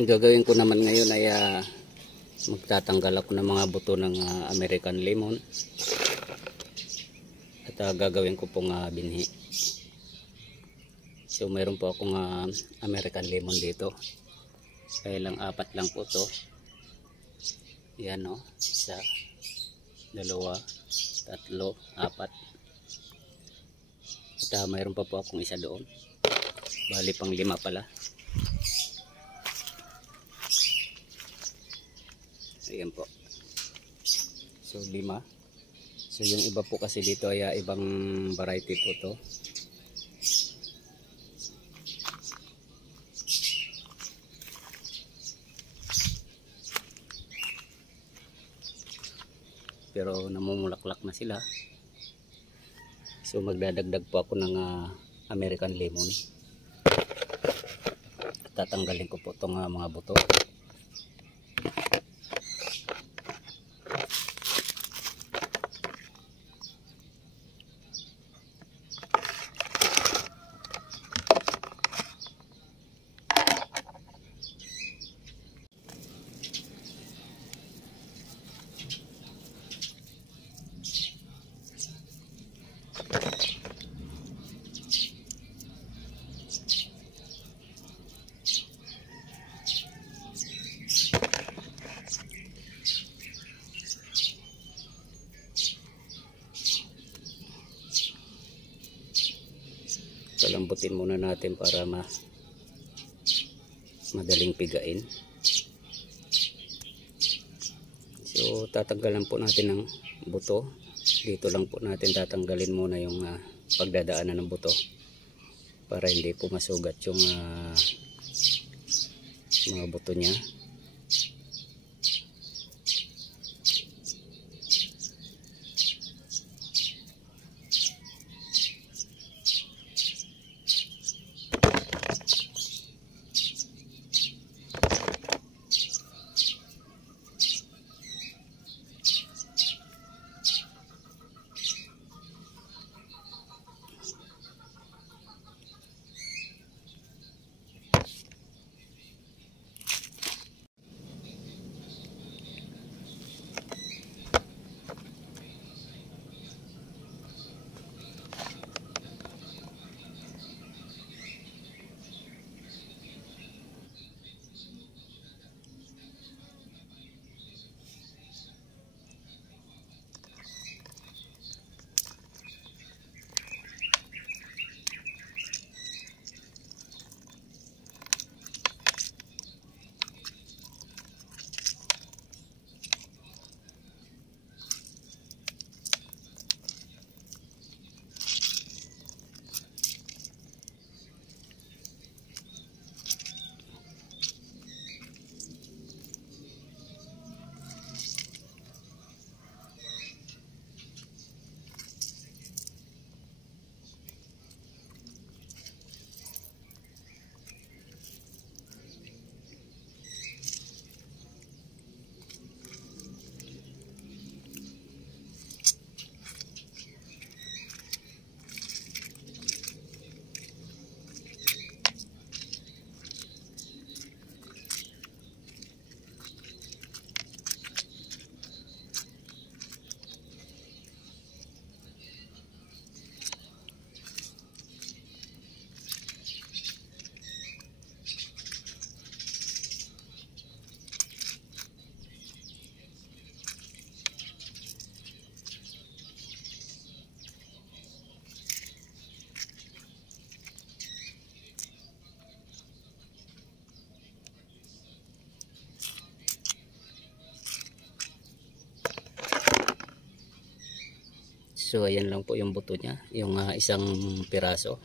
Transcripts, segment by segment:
Ang gagawin ko naman ngayon ay magtatanggal ako ng mga buto ng American lemon at gagawin ko pong binhi. So mayroon po akong American lemon dito, kaya lang 4 lang po to. Yan o, 1, 2, 3, 4 at mayroon pa po akong isa doon, bali pang 5 pala. Ayan po, so 5. So yung iba po kasi dito ay ibang variety po to. Pero namumulaklak na sila. So magdadagdag po ako ng American lemon. Tatanggalin ko po itong mga buto. Palambutin muna natin para madaling pigain. So tatanggalan po natin ng buto. Dito lang po natin tatanggalin muna yung pagdadaanan ng buto para hindi po masugat yung mga buto niya. So ayan lang po yung buto niya, yung isang piraso.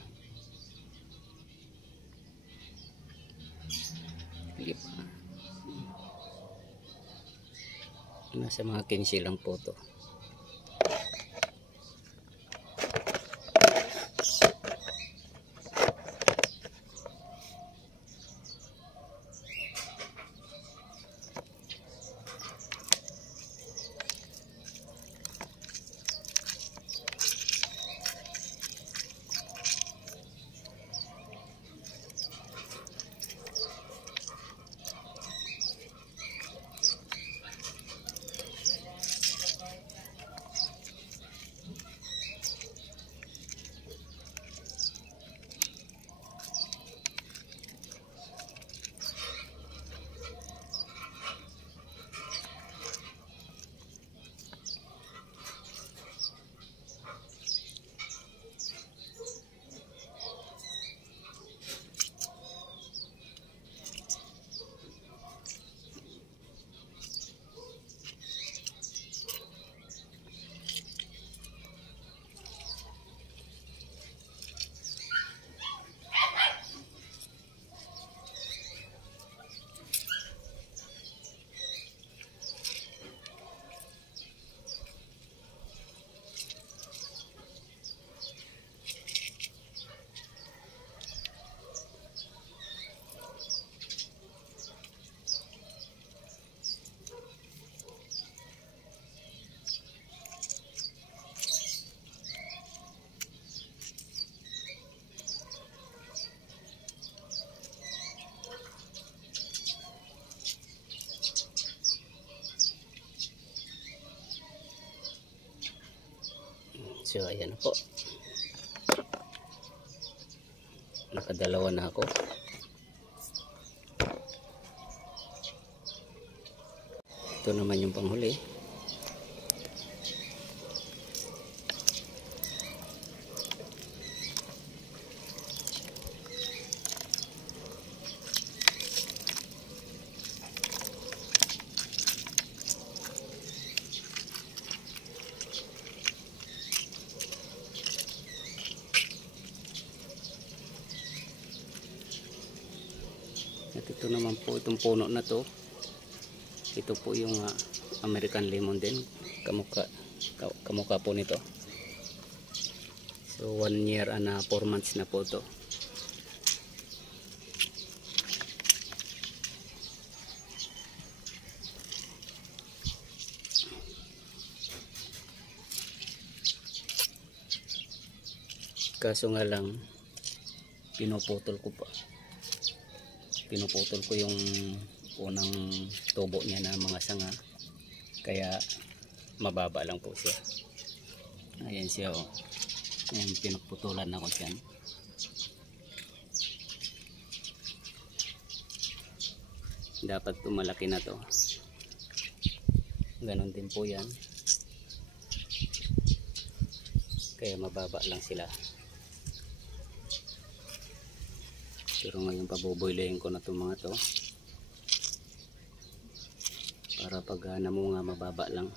Nasa mga 15 lang po to. So ayan na po, nakadalawa na ako. Ito naman yung panghuli. At ito naman po, itong puno na to, ito po yung American lemon din, kamukha po nito. So 1 year and 4 months na po to. Kaso nga lang pinuputol ko yung unang tubo niya na mga sanga, kaya mababa lang po siya. Ayan siya, oh. Ayan, pinuputulan ako dyan. Dapat tumalaki na to. Ganon din po yan, kaya mababa lang sila. Pero ngayon pabuboylehin ko na itong mga to para pag namunga mababa lang.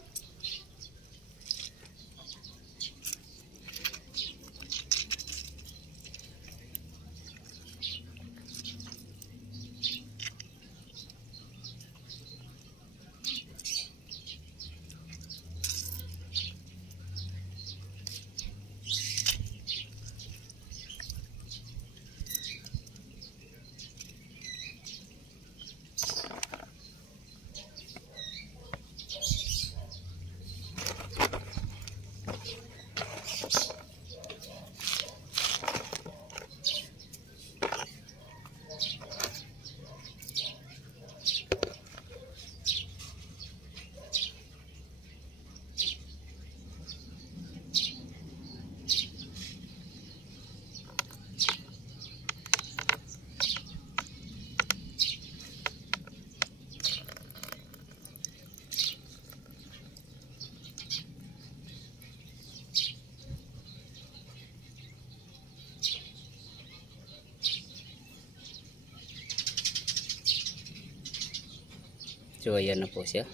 So ayan na po siya.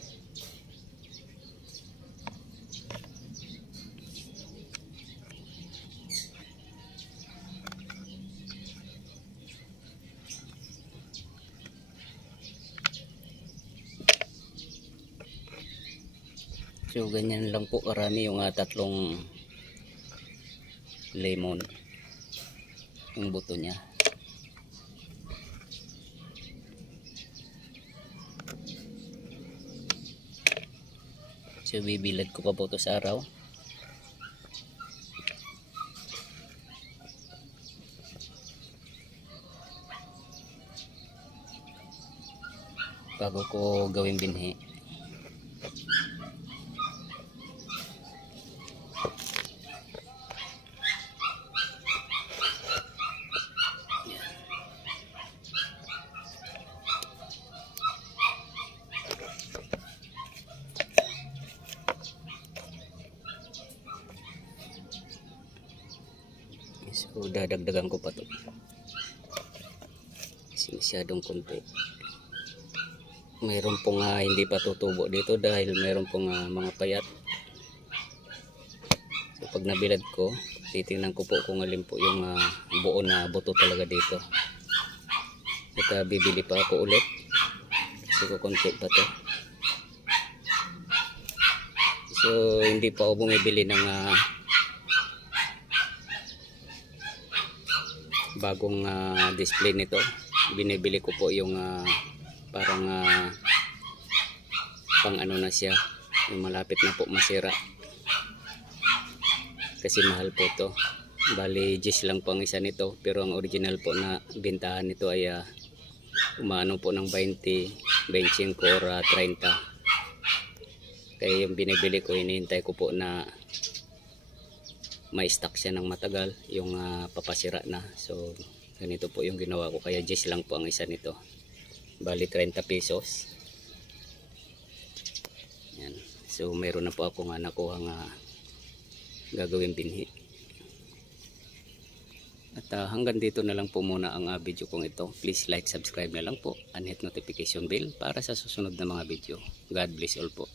So ganyan lang po karami yung tatlong lemon, yung buto niya. So bibilad ko pa po ito sa araw. Bago ko gawing binhi. So dadagdagan ko pa to kasi masyadong konti. Mayroon pong hindi pa tutubo dito dahil mayroon pong mga payat. So pag nabilad ko, titingnan ko po kung alin po yung buo na buto talaga dito. At bibili pa ako ulit kasi kukunti pa to. So hindi pa ako bumibili ng bagong display nito. Binibili ko po yung parang pang ano na siya, yung malapit na po masira kasi mahal po to. Bali 10 lang po ang isa nito, pero ang original po na bintahan nito ay umaano po ng 20, 25 or 30. Kaya yung binibili ko, hinihintay ko po na may stock siya ng matagal, yung papasira na. So ganito po yung ginawa ko, kaya 10 lang po ang isa nito, bali 30 pesos. Yan. So mayroon na po ako nga nakuha nga gagawin binhi. At hanggang dito na lang po muna ang video kong ito. Please like, subscribe na lang po and hit notification bell para sa susunod na mga video. God bless all po.